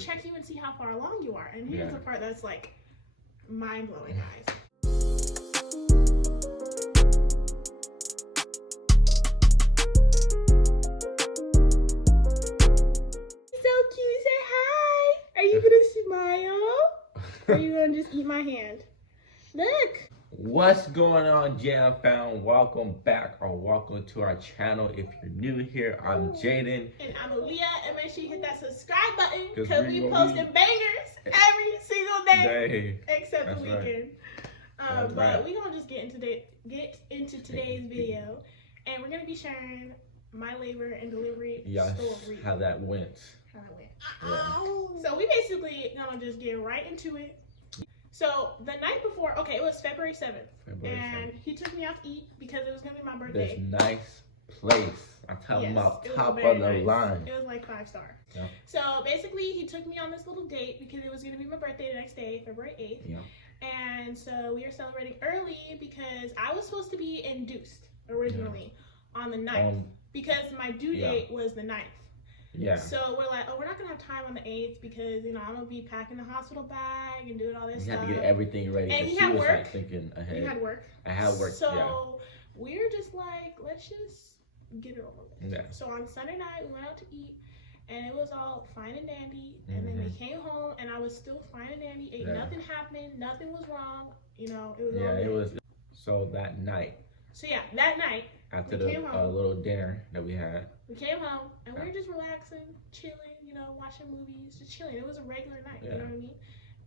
check you and see how far along you are. And here's the part that's like mind-blowing, guys. So cute. Say hi. Are you gonna smile? Or are you gonna just eat my hand? Look. What's going on, Jam fam? Welcome back or welcome to our channel. If you're new here, I'm Jayden. And I'm Aleyah. And make sure you hit that subscribe button because we posting bangers every single day. Except the weekend. But we're gonna just get into today's video, and we're gonna be sharing my labor and delivery story. How that went. So we basically gonna just get right into it. So the night before, okay, it was February 7th, and he took me out to eat because it was gonna be my birthday. This nice place. I'm talking about top of the line. It was like 5-star. Yeah. So basically, he took me on this little date because it was gonna be my birthday the next day, February 8th. Yeah. And so we are celebrating early because I was supposed to be induced originally on the 9th because my due date was the 9th. Yeah. So we're like, oh, we're not gonna have time on the 8th because I'm gonna be packing the hospital bag and doing all this stuff. You had to get everything ready. And he had work. Like thinking ahead. He had work. I had work. So we were just like, let's just get it over with. Yeah. So on Sunday night we went out to eat, and it was all fine and dandy. And then we came home, and I was still fine and dandy. Nothing happened. Nothing was wrong. It was all good. It was. So that night. So that night. After the little dinner that we had. We came home, and we were just relaxing, chilling, watching movies, just chilling. It was a regular night, you know what I mean?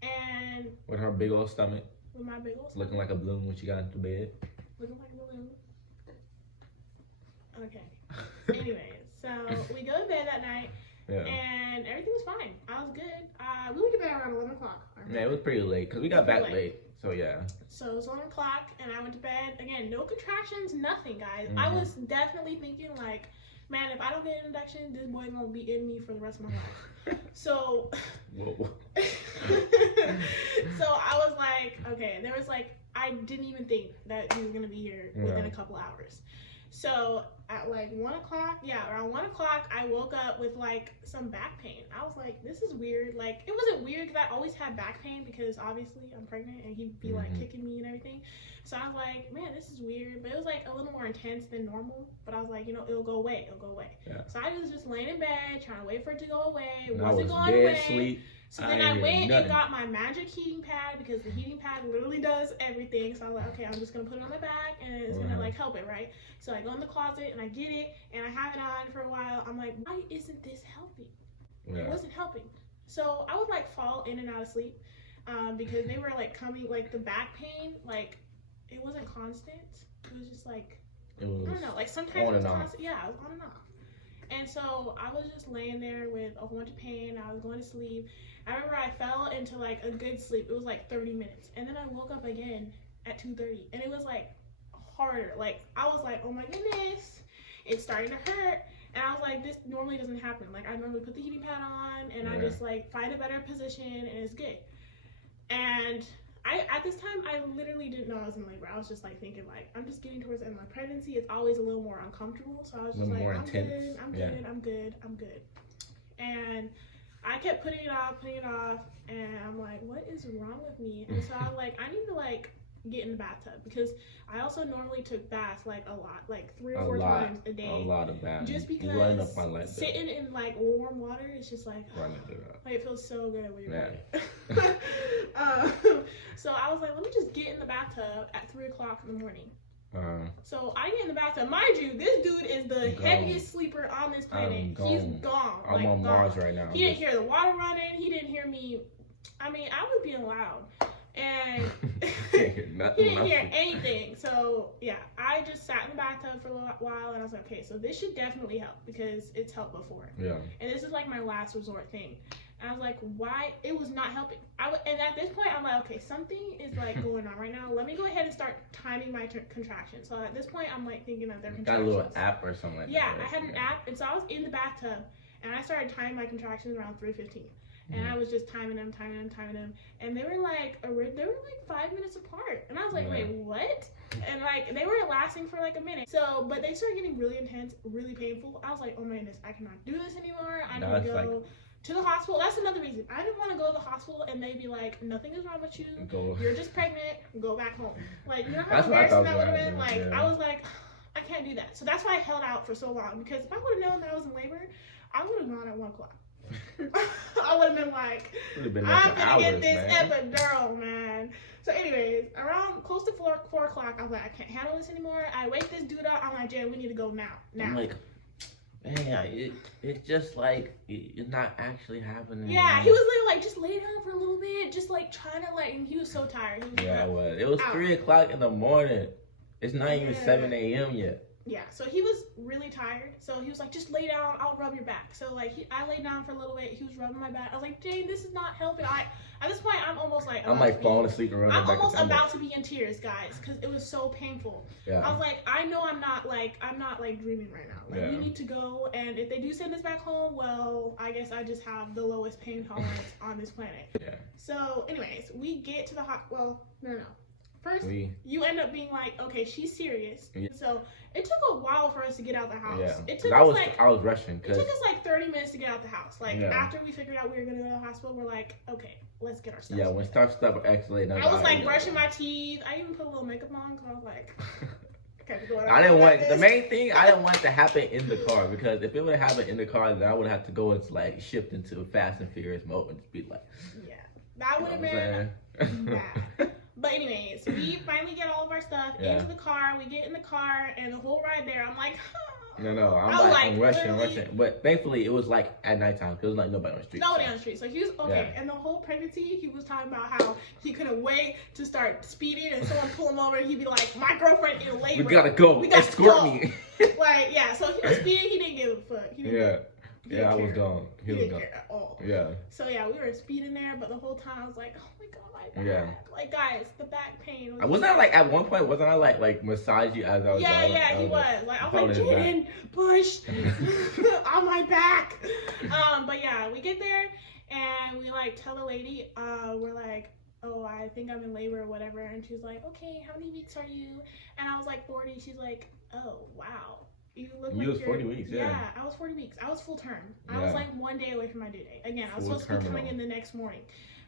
And with her big old stomach. With my big old stomach. Looking like a balloon when she got into bed. Looking like a balloon. Okay. Anyways, so we go to bed that night, and everything was fine. I was good. We went to bed around 11 o'clock. Yeah, it was pretty late, because we got back late. So yeah. So it was 11 o'clock, and I went to bed. Again, no contractions, nothing, guys. I was definitely thinking, like, man, if I don't get an induction, this boy gonna be in me for the rest of my life. So, so I was like, okay, there was like, I didn't even think that he was gonna be here within a couple hours. So at like 1 o'clock, around 1 o'clock, I woke up with like some back pain. I was like, this is weird. Like, it wasn't weird because I always had back pain because obviously I'm pregnant and he'd be like kicking me and everything. So I was like, man, this is weird. But it was like a little more intense than normal. But I was like, it'll go away. It'll go away. Yeah. So I was just laying in bed trying to wait for it to go away. It wasn't going away. Sleep. So then I went and got my magic heating pad because the heating pad literally does everything. So I was like, okay, I'm just gonna put it on my back and it's gonna like help it, right? So I go in the closet and I get it and I have it on for a while. I'm like, why isn't this helping? It wasn't helping. So I would like fall in and out of sleep because they were like coming, like the back pain, like it wasn't constant. It was just like, I don't know, like sometimes it was constant. Yeah, it was on and off. And so I was just laying there with a whole bunch of pain. I was going to sleep. I remember I fell into like a good sleep. It was like 30 minutes. And then I woke up again at 2:30. And it was like harder. Like I was like, oh my goodness, it's starting to hurt. And I was like, this normally doesn't happen. Like I normally put the heating pad on and I just like find a better position and it's good. And at this time, I literally didn't know I was in labor. I was just like thinking like, I'm just getting towards the end of my pregnancy. It's always a little more uncomfortable. So I was just like, I'm good. And I kept putting it off. And I'm like, what is wrong with me? And so I was like, I need to like get in the bathtub because I also normally took baths like a lot, like 3 or 4 times a day. A lot of baths. Just because sitting in like warm water is just like, like it feels so good when you're ready. So I was like, let me just get in the bathtub at 3 o'clock in the morning. So I get in the bathtub. Mind you, this dude is the heaviest sleeper on this planet. He's gone. I'm on Mars right now. He didn't hear the water running. He didn't hear me. I mean, I was being loud. And he didn't hear anything. So yeah, I just sat in the bathtub for a little while and I was like, okay, so this should definitely help because it's helped before. Yeah. And this is like my last resort thing. And I was like, why? It was not helping. And at this point, I'm like, okay, something is like going on right now. Let me go ahead and start timing my contractions. So at this point, I'm like thinking of their contractions. Got a little app or something like that. Yeah, I had an app. And so I was in the bathtub and I started timing my contractions around 3:15. And I was just timing them. And they were like 5 minutes apart. And I was like, wait, what? And like, they were lasting for like a minute. So, but they started getting really intense, really painful. I was like, oh my goodness, I cannot do this anymore. I need to go to the hospital. That's another reason. I didn't want to go to the hospital and they'd be like, nothing is wrong with you. You're just pregnant. Go back home. Like, you know how embarrassing that would have been? Like, I was like, I can't do that. So that's why I held out for so long. Because if I would have known that I was in labor, I would have gone at 1 o'clock. I would have been like, I'm gonna get this epidural, man. So anyways, around close to 4 o'clock, I was like, I can't handle this anymore. I wake this dude up. I'm like, Jay, we need to go now. I'm like, man, it's just like, it's not actually happening. Yeah, he was literally like, just lay down for a little bit, just like trying to like, and he was so tired. He was it was 3 o'clock in the morning. It's not even 7 a.m. yet. Yeah, so he was really tired. So he was like, just lay down, I'll rub your back. So like, I laid down for a little bit. He was rubbing my back. I was like, Jane, this is not helping. At this point, I'm almost like, I'm like falling asleep around. I'm almost about to be in tears, guys, because it was so painful. Yeah. I was like, I know I'm not like dreaming right now. Like, we need to go, and if they do send us back home, well, I guess I just have the lowest pain tolerance on this planet. Yeah. So, anyways, we get to the no. First, you end up being like, okay, she's serious. Yeah. So it took a while for us to get out the house. Yeah. It took us I was rushing. It took us like 30 minutes to get out the house. Like after we figured out we were gonna go to the hospital, we're like, okay, let's get our stuff. Yeah, when stuff escalated, I was like brushing my teeth. I even put a little makeup on because I was like, the main thing, I didn't want it to happen in the car, because if it would have happened in the car, then I would have to go into like shift into Fast and Furious mode and just be like, yeah, that would have been bad. But anyways, we finally get all of our stuff into the car. We get in the car, and the whole ride there, I'm like, No, I'm rushing. But thankfully, it was like at nighttime, because there was like nobody on the street. Nobody on the street. So he was okay. Yeah. And the whole pregnancy, he was talking about how he couldn't wait to start speeding, and someone pull him over, and he'd be like, my girlfriend in labor. We gotta go. Escort me. Like, yeah. So he was speeding. He didn't give a fuck. I was gone. He didn't care at all. Yeah. So yeah, we were speeding there, but the whole time I was like, oh my god, my back. Yeah. Like, guys, the back pain. Wasn't I like at one point? Wasn't I like massage you as I was? Yeah, he was. Like I was like, Jayden, push on my back. But yeah, we get there and we like tell the lady, we're like, oh, I think I'm in labor or whatever, and she's like, okay, how many weeks are you? And I was like 40. She's like, oh wow. You was 40 weeks, yeah. I was 40 weeks. I was full term. I was like 1 day away from my due date. Again, I was supposed to be coming in the next morning.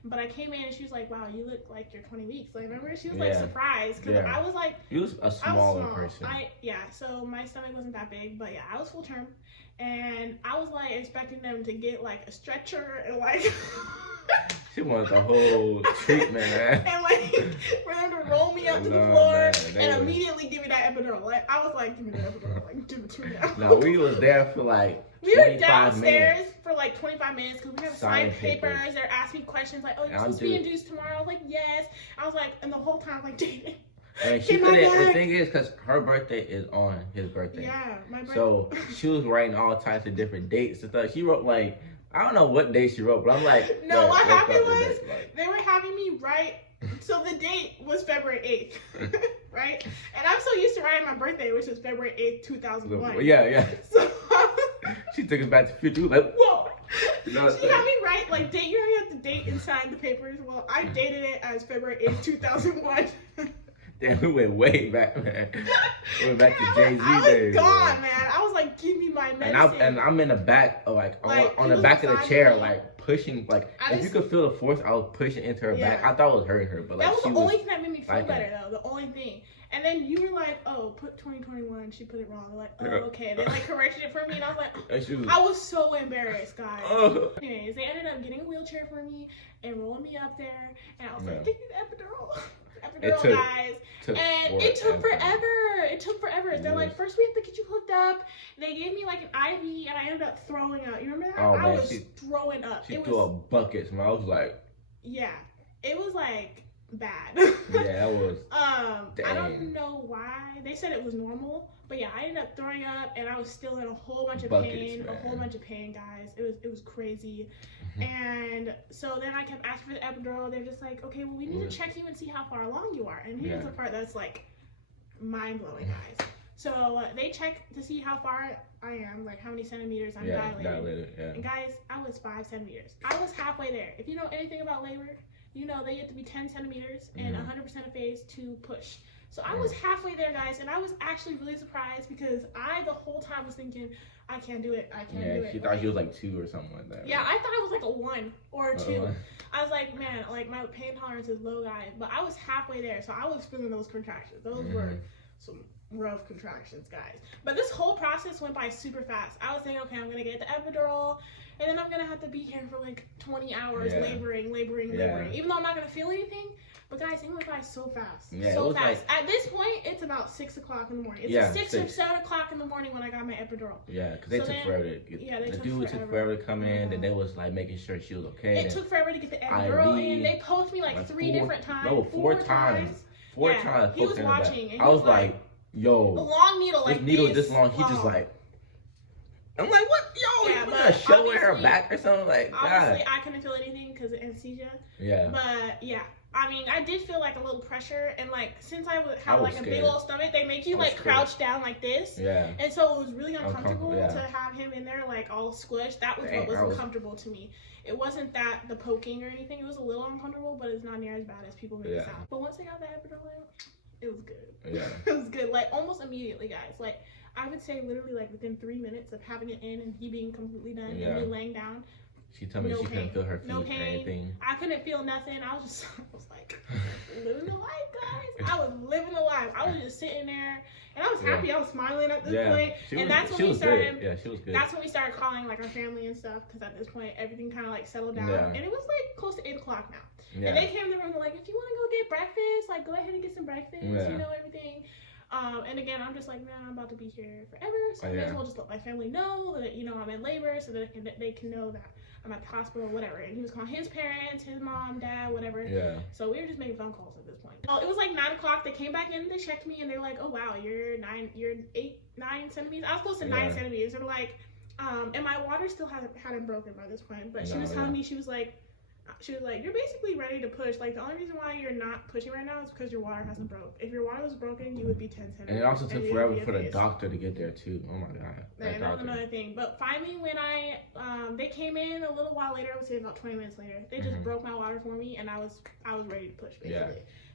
But I came in and she was like, wow, you look like you're 20 weeks. Like, remember? She was like surprised because I was like, you was a smaller person. So my stomach wasn't that big, but yeah, I was full term. And I was like expecting them to get like a stretcher and like she wanted the whole treatment, man. And like for them to roll me up to the floor and immediately give me that epidural. Like I was like, give me that epidural, like give it to me now. No, we was there for like we were downstairs for like 25 minutes because we have signed papers. They're asking me questions like, oh, you're supposed to be induced tomorrow. I was like, yes. I was like, and the whole time like, Jayden. And she couldn't. The thing is, because her birthday is on his birthday. Yeah, my birthday. So she was writing all types of different dates and stuff. She wrote like, I don't know what date she wrote, but I'm like, no, what happened was they were having me write. So the date was February 8th, right? And I'm so used to writing my birthday, which was February 8th, 2001. Yeah. So she took us back to 50. Like, whoa. She had me write like date. You already have to date and sign the papers. Well, I dated it as February 8th, 2001. Damn, we went way back, man. We went back to Jay-Z days. I was gone, man. I was like, give me my medicine. And I'm in the back, like on the back of the chair, like pushing, like if you could feel the force, I was pushing into her back. I thought it was hurting her, but like that was the only thing that made me feel better, though. The only thing. And then you were like, oh, put 2021. She put it wrong. I'm like, oh, okay. They like corrected it for me, and I was like, I was so embarrassed, guys. Anyways, they ended up getting a wheelchair for me and rolling me up there, and I was like, give me the epidural. Guys. And it took forever. They're like, first we have to get you hooked up. They gave me like an IV and I ended up throwing up. You remember that? I was throwing up. She threw up buckets, man. I was like, yeah, it was like bad. Yeah, that was. I don't know why. They said it was normal, but yeah, I ended up throwing up and I was still in a whole bunch of pain. A whole bunch of pain, guys. It was crazy. And so then I kept asking for the epidural. They're just like, okay, well, we need to check you and see how far along you are. And here's the part that's like mind-blowing, guys. So they check to see how far I am, like how many centimeters I'm dilated. And guys, I was 5 centimeters. I was halfway there. If you know anything about labor, you know they have to be 10 centimeters and 100% of phase to push. So I was halfway there, guys, and I was actually really surprised because I the whole time was thinking, I can't do it. I can't do it. She thought she was like 2 or something like that. Yeah, I thought I was like a 1 or a 2. I was like, man, like my pain tolerance is low, guys. But I was halfway there, so I was feeling those contractions. Those were some rough contractions, guys. But this whole process went by super fast. I was thinking, okay, I'm gonna get the epidural, and then I'm gonna have to be here for like 20 hours laboring. Even though I'm not gonna feel anything. But guys, it went by so fast. So fast. Like, at this point, it's about 6 o'clock in the morning. It's 6 or 7 o'clock in the morning when I got my epidural. Yeah, because they took forever to get the dude took forever to come in, and they was like making sure she was okay. It took forever to get the epidural in. They poked me like 3 different times. No, 4 times. 4 times. He was watching. And I was like, yo. The long needle, like this needle this long. He just like. I'm like, what? Yo, you put a show in her back or something? Like, obviously, I couldn't feel anything because of anesthesia. Yeah. But, yeah. I mean, I did feel like a little pressure, and like since I would have like a big old stomach, they make you like crouch down like this. Yeah. And so it was really uncomfortable to have him in there like all squished. That was what was uncomfortable to me. It wasn't that the poking or anything. It was a little uncomfortable, but it's not near as bad as people make it sound. But once I got the epidural in, it was good. Yeah. It was good. Like almost immediately, guys. Like I would say literally like within 3 minutes of having it in and he being completely done and me laying down. She told me she couldn't feel her feet or anything. I couldn't feel nothing. I was like, living the life, guys. I was living the life. I was just sitting there, and I was happy. I was smiling at this point. And that's when we started. Yeah, she was good. That's when we started calling like our family and stuff, because at this point everything kind of like settled down, and it was like close to 8 o'clock now. Yeah. And they came in the room and were like, if you want to go get breakfast, like go ahead and get some breakfast. You know, everything. And again, I'm just like, man, I'm about to be here forever, so I may as well just let my family know that, you know, I'm in labor, so that they can know that I'm at the hospital, whatever. And he was calling his parents, his mom, dad, whatever. Yeah. So we were just making phone calls at this point. Well, it was like 9 o'clock. They came back in, they checked me, and they're like, oh wow, you're 9 centimeters. I was close to 9 centimeters. They're like, and my water still hadn't broken by this point, but she was telling me, she was like, you're basically ready to push. Like, the only reason why you're not pushing right now is because your water hasn't broke. If your water was broken, you would be 10 centimeters. And it also took forever for the doctor to get there, too. Oh, my God. That was another thing. But finally, when they came in a little while later, I would say about 20 minutes later, they just broke my water for me, and I was ready to push, basically. Yeah.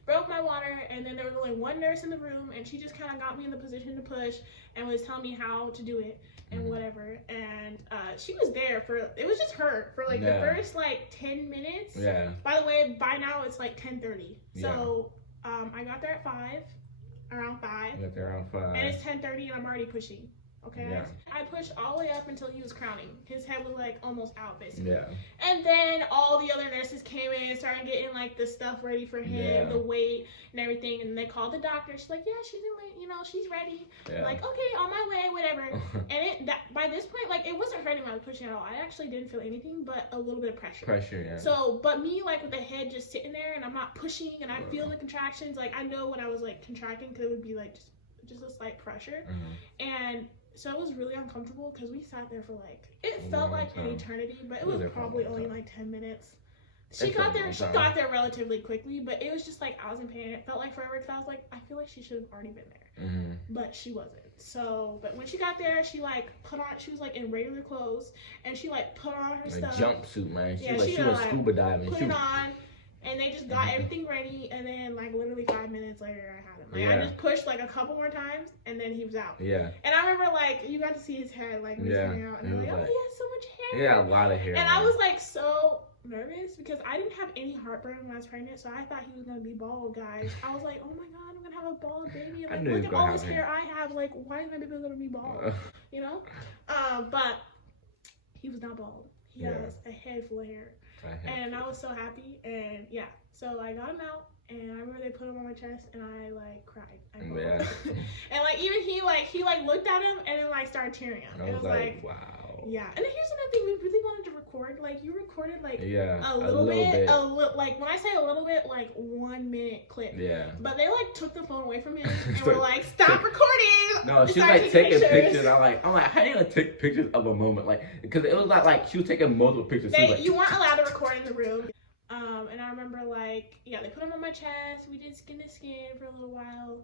Broke my water, and then there was only one nurse in the room, and she just kind of got me in the position to push and was telling me how to do it and whatever. And she was there it was just her for like the first like 10 minutes. Yeah. By the way, by now it's like 10:30. So I got there at around 5. You got there around 5. And it's 10:30 and I'm already pushing. Okay. Yeah. I pushed all the way up until he was crowning. His head was like almost out, basically. Yeah. And then all the other nurses came in and started getting like the stuff ready for him, the weight and everything. And they called the doctor. She's like, yeah, she's in late, you know, she's ready. Yeah. Like, okay, on my way, whatever. And by this point, like, it wasn't hurting when I was pushing at all. I actually didn't feel anything but a little bit of pressure. Yeah. So, but me, like, with the head just sitting there and I'm not pushing and I feel the contractions, like, I know when I was like contracting, because it would be like just a slight pressure. And so it was really uncomfortable because we sat there for like, it felt like an eternity, but it was probably only like 10 minutes. She got there relatively quickly, but it was just like, I was in pain. It felt like forever because I was like, I feel like she should have already been there. But she wasn't. So, but when she got there, she like she was like in regular clothes, and she like put on her stuff. Jumpsuit, man. She was scuba diving. Put it on, and they just got everything ready, and then like literally 5 minutes later, I had him. Like I just pushed like a couple more times, and then he was out. Yeah. And I remember like you got to see his head like when he was coming out, and I was like, oh, he has so much hair. Yeah, a lot of hair. And I was like so nervous because I didn't have any heartburn when I was pregnant, so I thought he was gonna be bald, guys. I was like, oh my god, I'm gonna have a bald baby. Like, look at all this hair I have. Like, why is my baby gonna be bald? You know? But he was not bald. He has a head full of hair. And I was so happy, and so I got him out, and I remember they put him on my chest, and I like cried. And like even he looked at him and then like started tearing up. It was like wow. Yeah, and then here's another thing, we really wanted to record. Like, you recorded like a little bit. Like when I say a little bit, like 1 minute clip. Yeah. But they like took the phone away from him and were like, "Stop recording." No, she was like taking pictures. I'm like, how do you gonna take pictures of a moment? Like, because it was like she was taking multiple pictures. You weren't allowed to record in the room. And I remember like, they put him on my chest. We did skin to skin for a little while.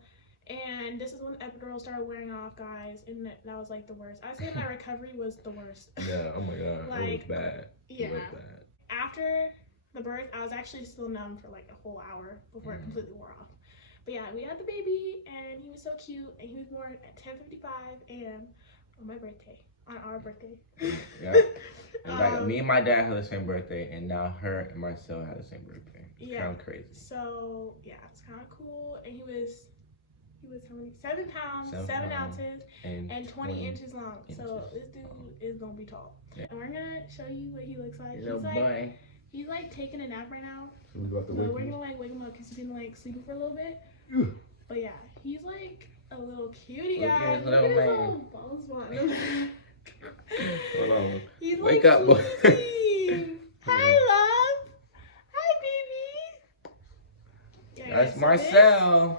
And this is when the epidural started wearing off, guys, and that was like the worst. I say my recovery was the worst. Yeah, oh my god, like, it was bad. Yeah. It was bad. After the birth, I was actually still numb for like a whole hour before it completely wore off. But yeah, we had the baby, and he was so cute, and he was born at 10:55 a.m. on my birthday, on our birthday. Yeah. And like me and my dad had the same birthday, and now her and Marcel had the same birthday. It's kind of crazy. So yeah, it's kind of cool. And he was how many? 7 pounds, 7 ounces, and 20 inches long. So this dude is gonna be tall. Yeah. And we're gonna show you what he looks like. He's like taking a nap right now. So we're gonna like wake him up because he's been like sleeping for a little bit. But yeah, he's like a little cutie guy. Look at his little ball spot. Hold on. He's Wake like, up, boy. Hi, love. Hi, baby. Yeah, that's Marcel.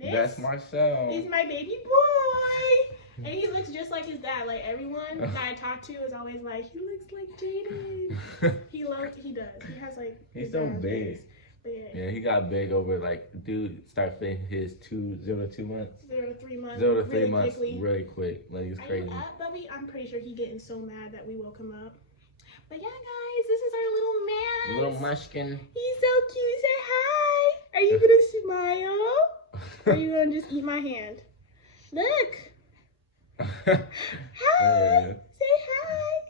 That's Marcel. He's my baby boy. And he looks just like his dad. Like everyone that I talk to is always like, he looks like Jayden. He does. He has like. He's so big. Yeah, he got big over like dude start fitting his 0 to 2 months. 0 to 3 months. 0 to 3 months really quick. Like he's crazy. Are you up, Bubby? I'm pretty sure he's getting so mad that we woke him up. But yeah, guys, this is our little man. Little munchkin. He's so cute. Say hi. Are you gonna smile? Or are you gonna just eat my hand? Look. Hi. Yeah. Say hi.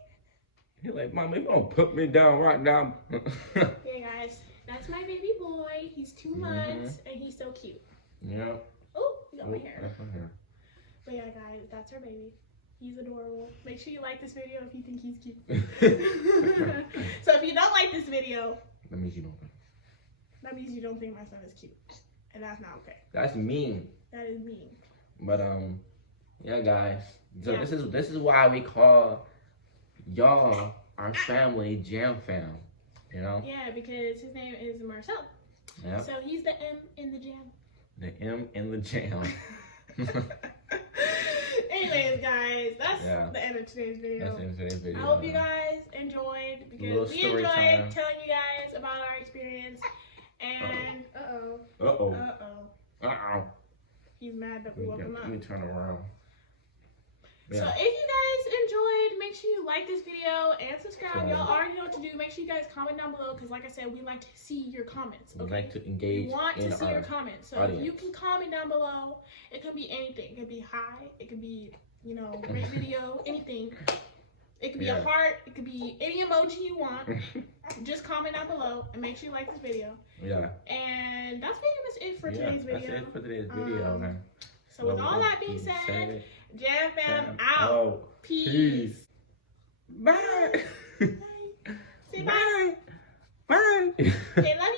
He's like, Mom, you gonna put me down right now? Okay, guys. That's my baby boy. He's 2 months and he's so cute. Yeah. Oh, he got my hair. That's my hair. But yeah, guys, that's our baby. He's adorable. Make sure you like this video if you think he's cute. So if you don't like this video, that means you don't think. That means you don't think my son is cute. And that's not okay. That's mean. That is mean. But yeah, guys. So this is why we call y'all our family Jam Fam. You know? Yeah, because his name is Marcel. Yeah. So he's the M in the jam. The M in the jam. Anyways, guys, that's the end of today's video. I hope you guys enjoyed because we enjoyed telling you guys about our experience. And he's mad that we woke him up. Let me turn around. Yeah. So if you guys enjoyed, make sure you like this video and subscribe. Y'all already know what to do. Make sure you guys comment down below because like I said, we like to see your comments. Okay? We like to engage. We want to see your comments. So audience. if you can comment down below, it could be anything. It could be hi, it could be, you know, great video, anything. It could be a heart, it could be any emoji you want. Just comment down below and make sure you like this video. Yeah. And that's pretty much it for today's video. That's it for today's video, man. So with all that being said, Jam Fam out. Peace. Bye. Say bye. Bye. Okay, love you.